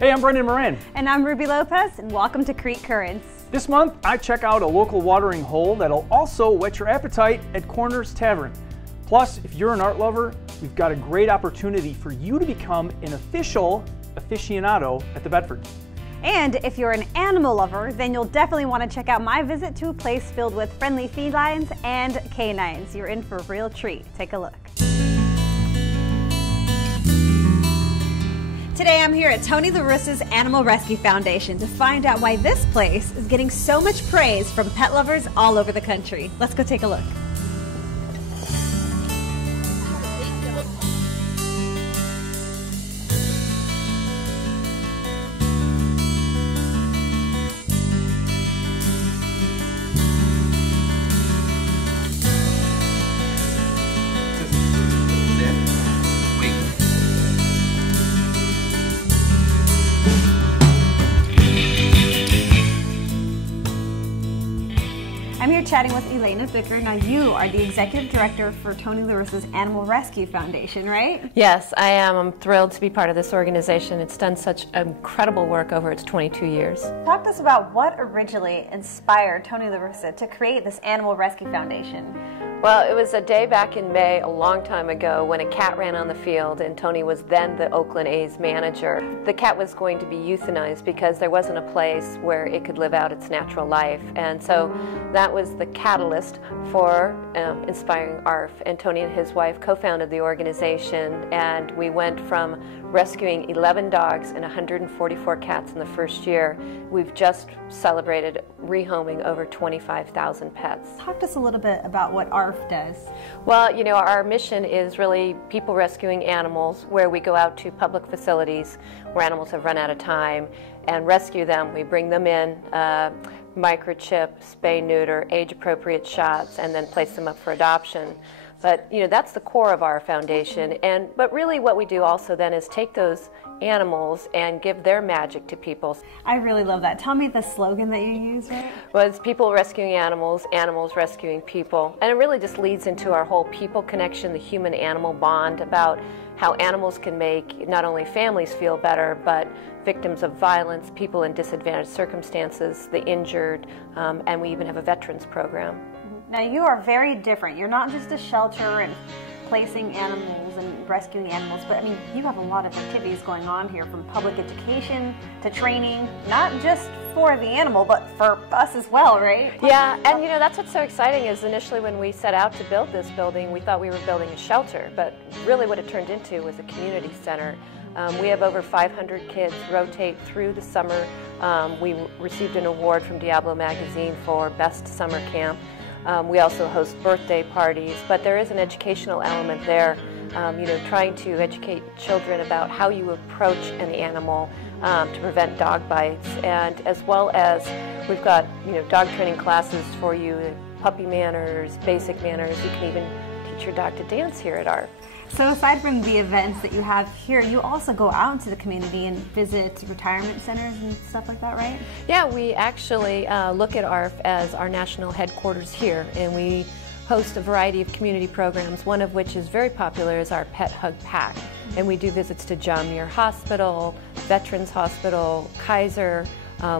Hey, I'm Brendan Moran. And I'm Ruby Lopez, and welcome to Creek Currents. This month, I check out a local watering hole that'll also whet your appetite at Corners Tavern. Plus, if you're an art lover, we've got a great opportunity for you to become an official aficionado at the Bedford. And if you're an animal lover, then you'll definitely want to check out my visit to a place filled with friendly felines and canines. You're in for a real treat. Take a look. Today I'm here at Tony LaRussa's Animal Rescue Foundation to find out why this place is getting so much praise from pet lovers all over the country. Let's go take a look. I'm here chatting with Elena Bicker. Now you are the Executive Director for Tony LaRussa's Animal Rescue Foundation, right? Yes, I am. I'm thrilled to be part of this organization. It's done such incredible work over its 22 years. Talk to us about what originally inspired Tony LaRussa to create this Animal Rescue Foundation. Well, it was a day back in May, a long time ago, when a cat ran on the field, and Tony was then the Oakland A's manager. The cat was going to be euthanized because there wasn't a place where it could live out its natural life, and so that was the catalyst for inspiring ARF. And Tony and his wife co-founded the organization, and we went from rescuing 11 dogs and 144 cats in the first year. We've just celebrated rehoming over 25,000 pets. Talk to us a little bit about what ARF does. Well, you know, our mission is really people rescuing animals, where we go out to public facilities where animals have run out of time and rescue them. We bring them in, microchip, spay, neuter, age-appropriate shots, and then place them up for adoption. But you know, that's the core of our foundation. But really what we do also then is take those animals and give their magic to people. I really love that. Tell me the slogan that you use, right? Well, it's people rescuing animals, animals rescuing people. And it really just leads into our whole people connection, the human-animal bond, about how animals can make not only families feel better, but victims of violence, people in disadvantaged circumstances, the injured, and we even have a veterans program. Now you are very different. You're not just a shelter and placing animals and rescuing animals, but I mean, you have a lot of activities going on here, from public education to training, not just for the animal, but for us as well, right? Yeah, and you know, that's what's so exciting is initially when we set out to build this building, we thought we were building a shelter, but really what it turned into was a community center. We have over 500 kids rotate through the summer. We received an award from Diablo magazine for Best Summer Camp. We also host birthday parties, but there is an educational element there, you know, trying to educate children about how you approach an animal to prevent dog bites, and as well as we've got, you know, dog training classes for you, puppy manners, basic manners. You can even teach your dog to dance here at ARF. So aside from the events that you have here, you also go out into the community and visit retirement centers and stuff like that, right? Yeah, we actually look at ARF as our national headquarters here, and we host a variety of community programs, one of which is very popular is our Pet Hug Pack. And we do visits to John Muir Hospital, Veterans Hospital, Kaiser.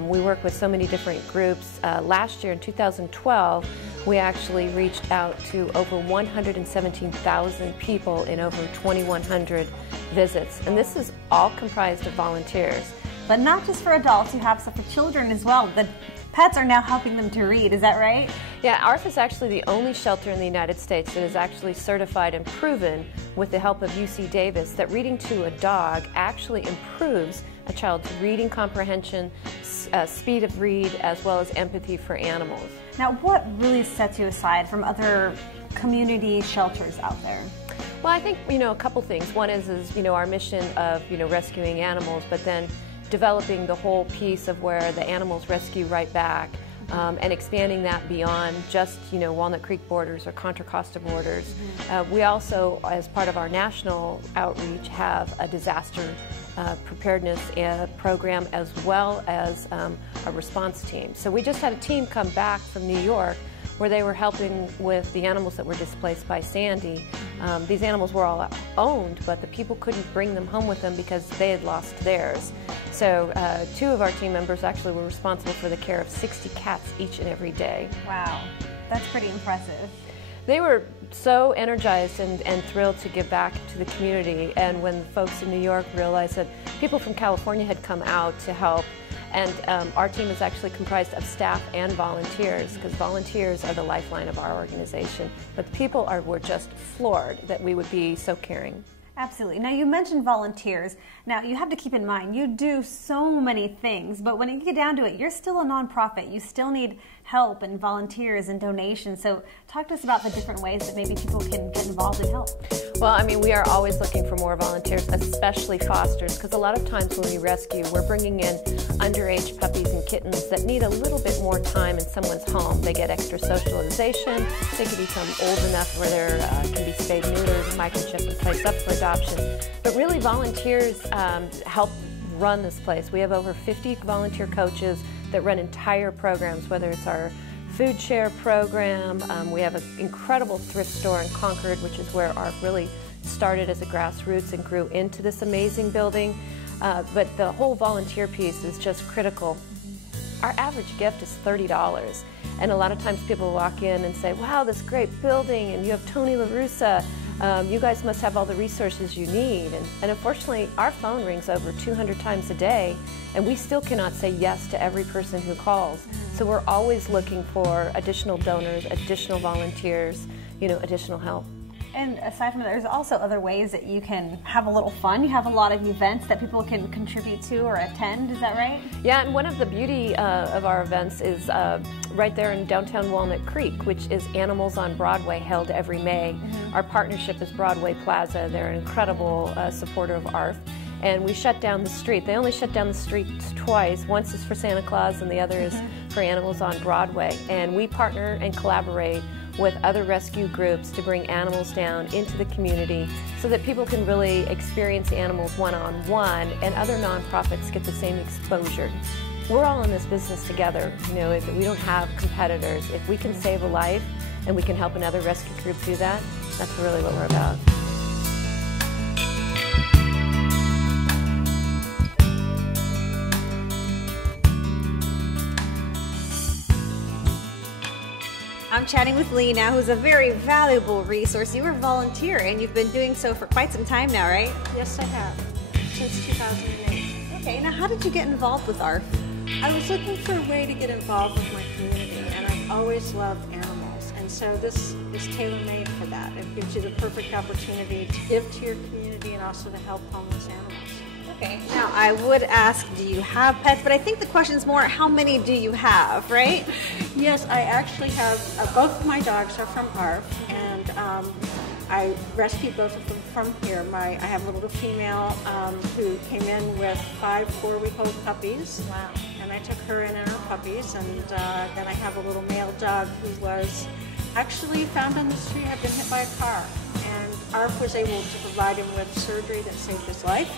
We work with so many different groups. Last year in 2012, we actually reached out to over 117,000 people in over 2,100 visits. And this is all comprised of volunteers. But not just for adults, you have stuff for children as well. The pets are now helping them to read, is that right? Yeah, ARF is actually the only shelter in the United States that is actually certified and proven with the help of UC Davis that reading to a dog actually improves a child's reading comprehension, speed of read, as well as empathy for animals. Now, what really sets you aside from other community shelters out there? Well, I think, you know, a couple things. One is you know, our mission of, you know, rescuing animals, but then developing the whole piece of where the animals rescue right back, and expanding that beyond just, Walnut Creek borders or Contra Costa borders. We also, as part of our national outreach, have a disaster preparedness program as well as a response team. So we just had a team come back from New York where they were helping with the animals that were displaced by Sandy. These animals were all owned, but the people couldn't bring them home with them because they had lost theirs. So 2 of our team members actually were responsible for the care of 60 cats each and every day. Wow, that's pretty impressive. They were so energized and thrilled to give back to the community, and when the folks in New York realized that people from California had come out to help, and our team is actually comprised of staff and volunteers, because volunteers are the lifeline of our organization, but the people were just floored that we would be so caring. Absolutely. Now, you mentioned volunteers. Now, you have to keep in mind, you do so many things, but when you get down to it, you're still a nonprofit. You still need help and volunteers and donations. So talk to us about the different ways that maybe people can get involved and help. Well, we are always looking for more volunteers, especially fosters, because a lot of times when we rescue, we're bringing in underage puppies and kittens that need a little bit more time in someone's home. They get extra socialization. They can become old enough where they can be spayed, neutered, microchipped, and placed up for adoption. But really, volunteers help run this place. We have over 50 volunteer coaches that run entire programs, whether it's our food share program. We have an incredible thrift store in Concord, which is where ARF really started as a grassroots and grew into this amazing building. But the whole volunteer piece is just critical. Our average gift is $30. And a lot of times people walk in and say, wow, this great building, and you have Tony LaRussa. You guys must have all the resources you need. And unfortunately, our phone rings over 200 times a day, and we still cannot say yes to every person who calls. So we're always looking for additional donors, additional volunteers, additional help. And aside from that, there's also other ways that you can have a little fun. You have a lot of events that people can contribute to or attend, is that right? Yeah, and one of the beauty of our events is right there in downtown Walnut Creek, which is Animals on Broadway, held every May. Our partnership is Broadway Plaza. They're an incredible supporter of ARF. And we shut down the street. They only shut down the street twice. Once is for Santa Claus and the other is for Animals on Broadway. And we partner and collaborate with other rescue groups to bring animals down into the community so that people can really experience animals one-on-one, and other nonprofits get the same exposure. We're all in this business together. We don't have competitors. If we can save a life and we can help another rescue group do that, that's really what we're about. I'm chatting with Lee now, who's a very valuable resource. You're a volunteer, and you've been doing so for quite some time now, right? Yes, I have, since 2008. Okay, now how did you get involved with ARF? I was looking for a way to get involved with my community, and I've always loved animals, and so this is tailor-made for that. It gives you the perfect opportunity to give to your community and also to help homeless animals. Okay, now I would ask, do you have pets? But I think the question's more, how many do you have, right? Yes, I actually have, both of my dogs are from ARF, and I rescued both of them from here. I have a little female who came in with 5 4-week-old puppies. Wow. And I took her in and her puppies, and then I have a little male dog who was actually found on the street, had been hit by a car, and ARF was able to provide him with surgery that saved his life.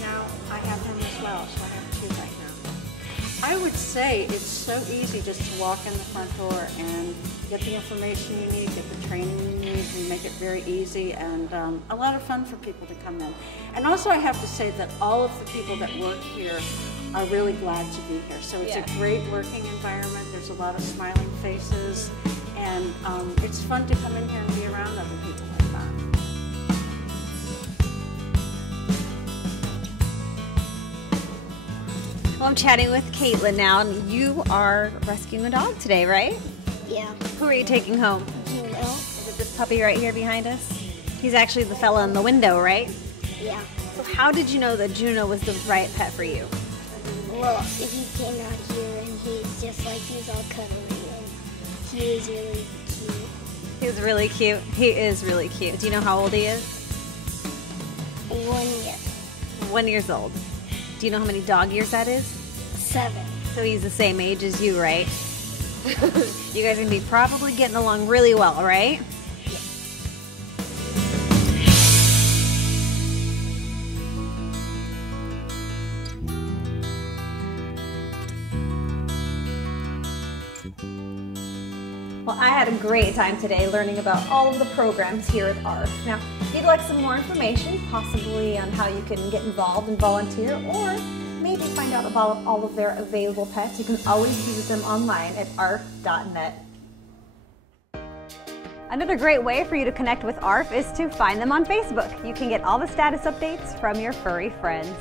Now I have him as well, so I have 2 right now. I would say it's so easy just to walk in the front door and get the information you need, get the training you need, and make it very easy and a lot of fun for people to come in. And also I have to say that all of the people that work here are really glad to be here. So it's a great working environment. There's a lot of smiling faces, and it's fun to come in here and be around other people like that. Well, I'm chatting with Caitlin now, and you are rescuing a dog today, right? Yeah. Who are you taking home? Juno. Is it this puppy right here behind us? He's actually the fella in the window, right? Yeah. So how did you know that Juno was the right pet for you? Well, he came out here and he's just like, he's all cuddly and he was really cute. He's really cute. He is really cute. Do you know how old he is? 1 year. 1 year old. Do you know how many dog years that is? 7. So he's the same age as you, right? You guys are gonna be probably getting along really well, right? Well, I had a great time today learning about all of the programs here at ARF. Now, if you'd like some more information, possibly on how you can get involved and volunteer, or maybe find out about all of their available pets, you can always visit them online at arf.net. Another great way for you to connect with ARF is to find them on Facebook. You can get all the status updates from your furry friends.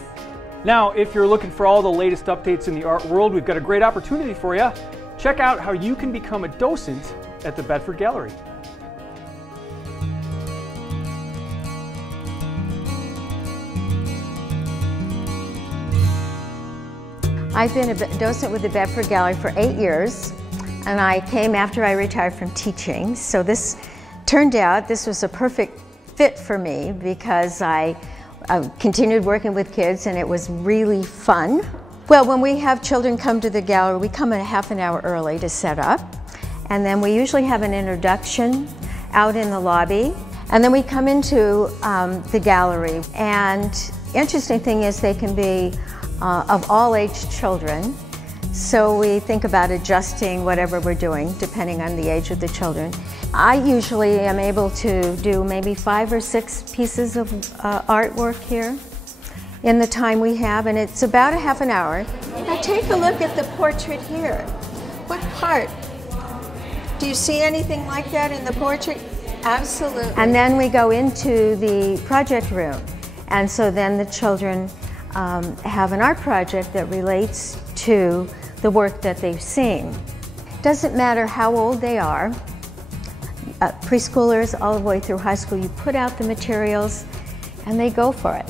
Now, if you're looking for all the latest updates in the art world, we've got a great opportunity for you. Check out how you can become a docent at the Bedford Gallery. I've been a docent with the Bedford Gallery for 8 years, and I came after I retired from teaching. So this turned out, this was a perfect fit for me because I continued working with kids and it was really fun. Well, when we have children come to the gallery, we come a half an hour early to set up, and then we usually have an introduction out in the lobby, and then we come into the gallery. And interesting thing is they can be of all age children, so we think about adjusting whatever we're doing depending on the age of the children. I usually am able to do maybe 5 or 6 pieces of artwork here in the time we have, and it's about a half an hour. Now take a look at the portrait here. What part? Do you see anything like that in the portrait? Absolutely. And then we go into the project room, and so then the children have an art project that relates to the work that they've seen. Doesn't matter how old they are, preschoolers all the way through high school, you put out the materials and they go for it.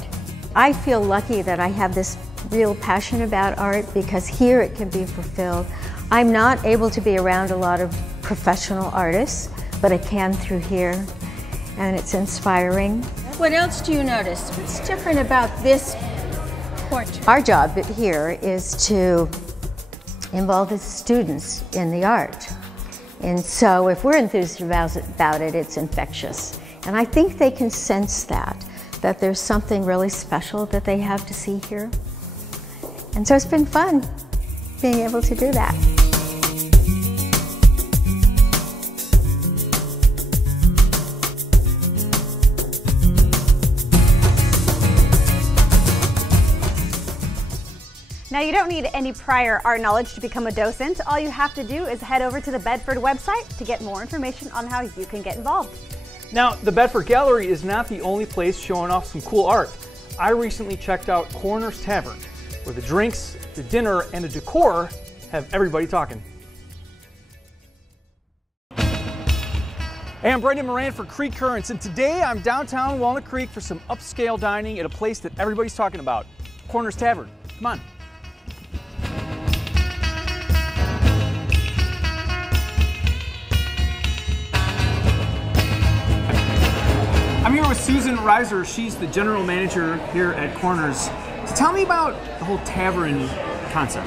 I feel lucky that I have this real passion about art because here it can be fulfilled. I'm not able to be around a lot of professional artists, but I can through here, and it's inspiring. What else do you notice? What's different about this portrait? Our job here is to involve the students in the art. And so if we're enthused about it, it's infectious. And I think they can sense that there's something really special that they have to see here. And so it's been fun being able to do that. Now, you don't need any prior art knowledge to become a docent. All you have to do is head over to the Bedford website to get more information on how you can get involved. Now, the Bedford Gallery is not the only place showing off some cool art. I recently checked out Corner's Tavern, where the drinks, the dinner, and the decor have everybody talking. Hey, I'm Brendan Moran for Creek Currents, and today I'm downtown Walnut Creek for some upscale dining at a place that everybody's talking about, Corner's Tavern. Come on. I'm here with Susan Reiser. She's the general manager here at Corners. So tell me about the whole tavern concept.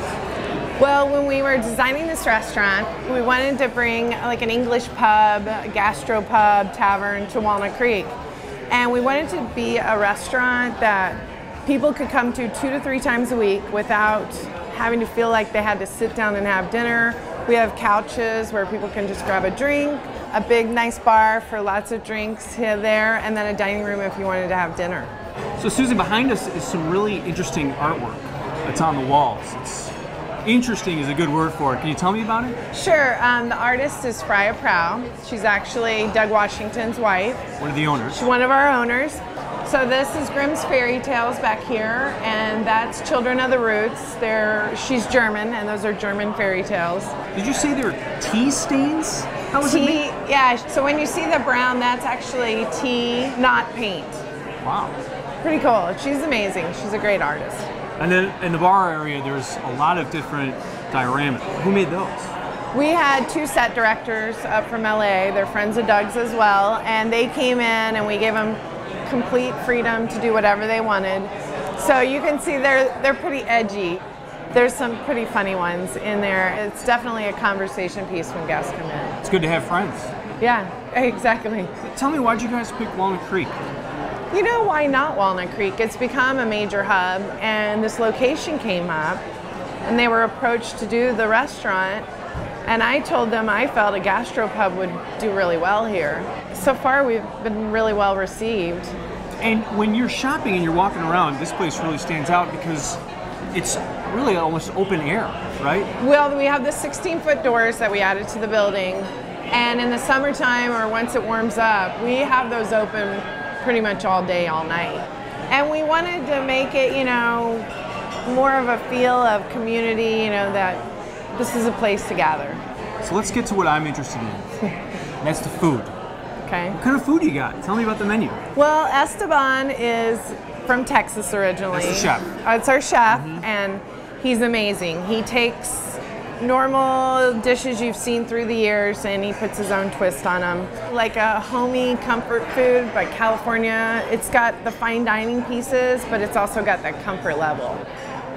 Well, when we were designing this restaurant, we wanted to bring like an English pub, a gastropub, tavern to Walnut Creek. And we wanted to be a restaurant that people could come to 2 to 3 times a week without having to feel like they had to sit down and have dinner. We have couches where people can just grab a drink, a big nice bar for lots of drinks here, there, and then a dining room if you wanted to have dinner. So Susan, behind us is some really interesting artwork that's on the walls. It's interesting is a good word for it. Can you tell me about it? Sure. The artist is Freya Prow. She's actually Doug Washington's wife. One of the owners. She's one of our owners. So this is Grimm's Fairy Tales back here, and that's Children of the Roots. She's German, and those are German fairy tales. Did you say they're tea stains? How was it made? Yeah, so when you see the brown, that's actually tea, not paint. Wow. Pretty cool. She's amazing. She's a great artist. And then in the bar area, there's a lot of different dioramas. Who made those? We had 2 set directors up from LA. They're friends of Doug's as well, and they came in and we gave them complete freedom to do whatever they wanted. So you can see they're pretty edgy. There's some pretty funny ones in there. It's definitely a conversation piece when guests come in. It's good to have friends. Yeah, exactly. Tell me, why'd you guys pick Walnut Creek? You know, why not Walnut Creek? It's become a major hub, and this location came up, and they were approached to do the restaurant, and I told them I felt a gastropub would do really well here. So far, we've been really well received. And when you're shopping and you're walking around, this place really stands out because it's really almost open air, right? Well, we have the 16-foot doors that we added to the building, and in the summertime or once it warms up, we have those open pretty much all day, all night. And we wanted to make it, you know, more of a feel of community, you know, that this is a place to gather. So let's get to what I'm interested in. And that's the food. Okay. What kind of food you got? Tell me about the menu. Well, Esteban is from Texas originally. That's the chef. It's our chef, and he's amazing. He takes normal dishes you've seen through the years and he puts his own twist on them. Like a homey comfort food by California. It's got the fine dining pieces, but it's also got that comfort level.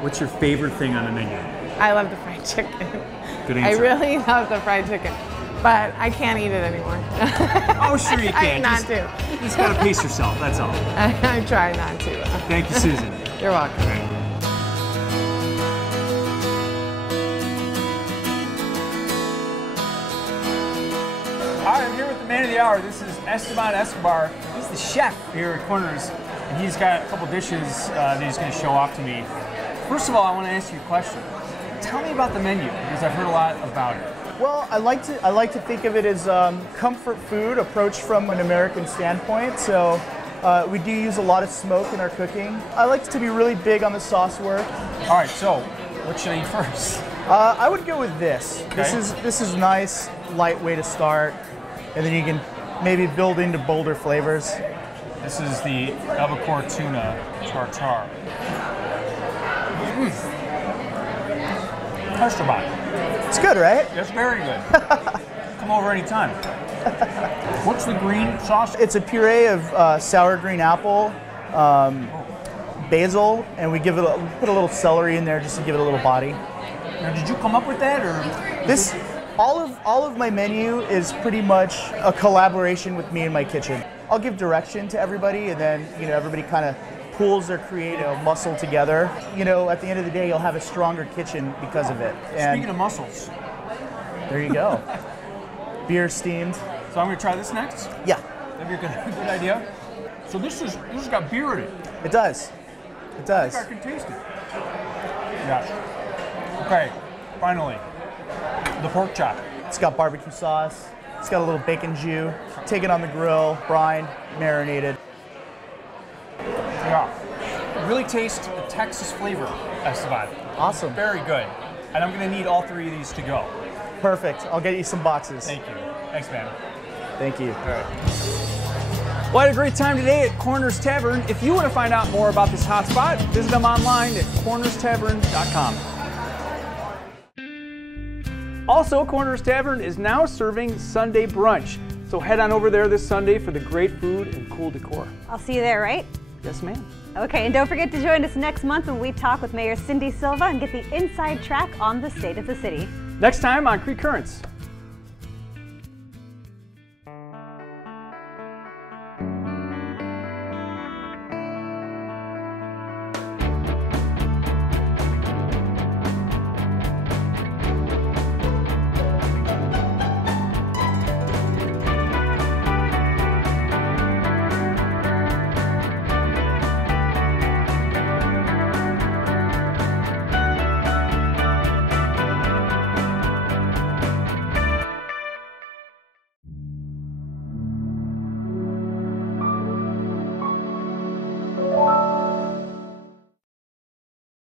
What's your favorite thing on the menu? I love the fried chicken. Good answer. I really love the fried chicken, but I can't eat it anymore. Oh, sure you can. I not to. You just gotta pace yourself, that's all. I try not to. Thank you, Susan. You're welcome. Okay. All right, I'm here with the man of the hour. This is Esteban Escobar. He's the chef here at Corners, and he's got a couple dishes that he's going to show off to me. First of all, I want to ask you a question. Tell me about the menu, because I've heard a lot about it. Well, I like to think of it as comfort food approached from an American standpoint. So we do use a lot of smoke in our cooking. I like to be really big on the sauce work. All right, so what should I eat first? I would go with this. Okay. This is nice, light way to start, and then you can maybe build into bolder flavors. This is the albacore tuna tartare. Esteban. It's good, right? That's very good. Come over anytime. What's the green sauce? It's a puree of sour green apple, basil, and we put a little celery in there just to give it a little body. Now, did you come up with that, or this? All of my menu is pretty much a collaboration with me and my kitchen. I'll give direction to everybody, and then everybody kind of pulls their creative muscle together. At the end of the day, you'll have a stronger kitchen because of it. And speaking of muscles, there you go. Beer steamed. So I'm going to try this next? Yeah. That'd be a good idea. So this has got beer in it. It does. It does. I think I can taste it. Yes. Okay, finally, the pork chop. It's got barbecue sauce. It's got a little bacon jus. Take it on the grill, brined, marinated. Yeah. Really taste the Texas flavor, Esteban. Awesome. Very good. And I'm going to need all three of these to go. Perfect. I'll get you some boxes. Thank you. Thanks, man. Thank you. All right. Well, I had a great time today at Corners Tavern. If you want to find out more about this hot spot, visit them online at cornerstavern.com. Also, Corners Tavern is now serving Sunday brunch. So head on over there this Sunday for the great food and cool decor. I'll see you there, right? Yes, ma'am. Okay, and don't forget to join us next month when we talk with Mayor Cindy Silva and get the inside track on the state of the city. Next time on Creek Currents.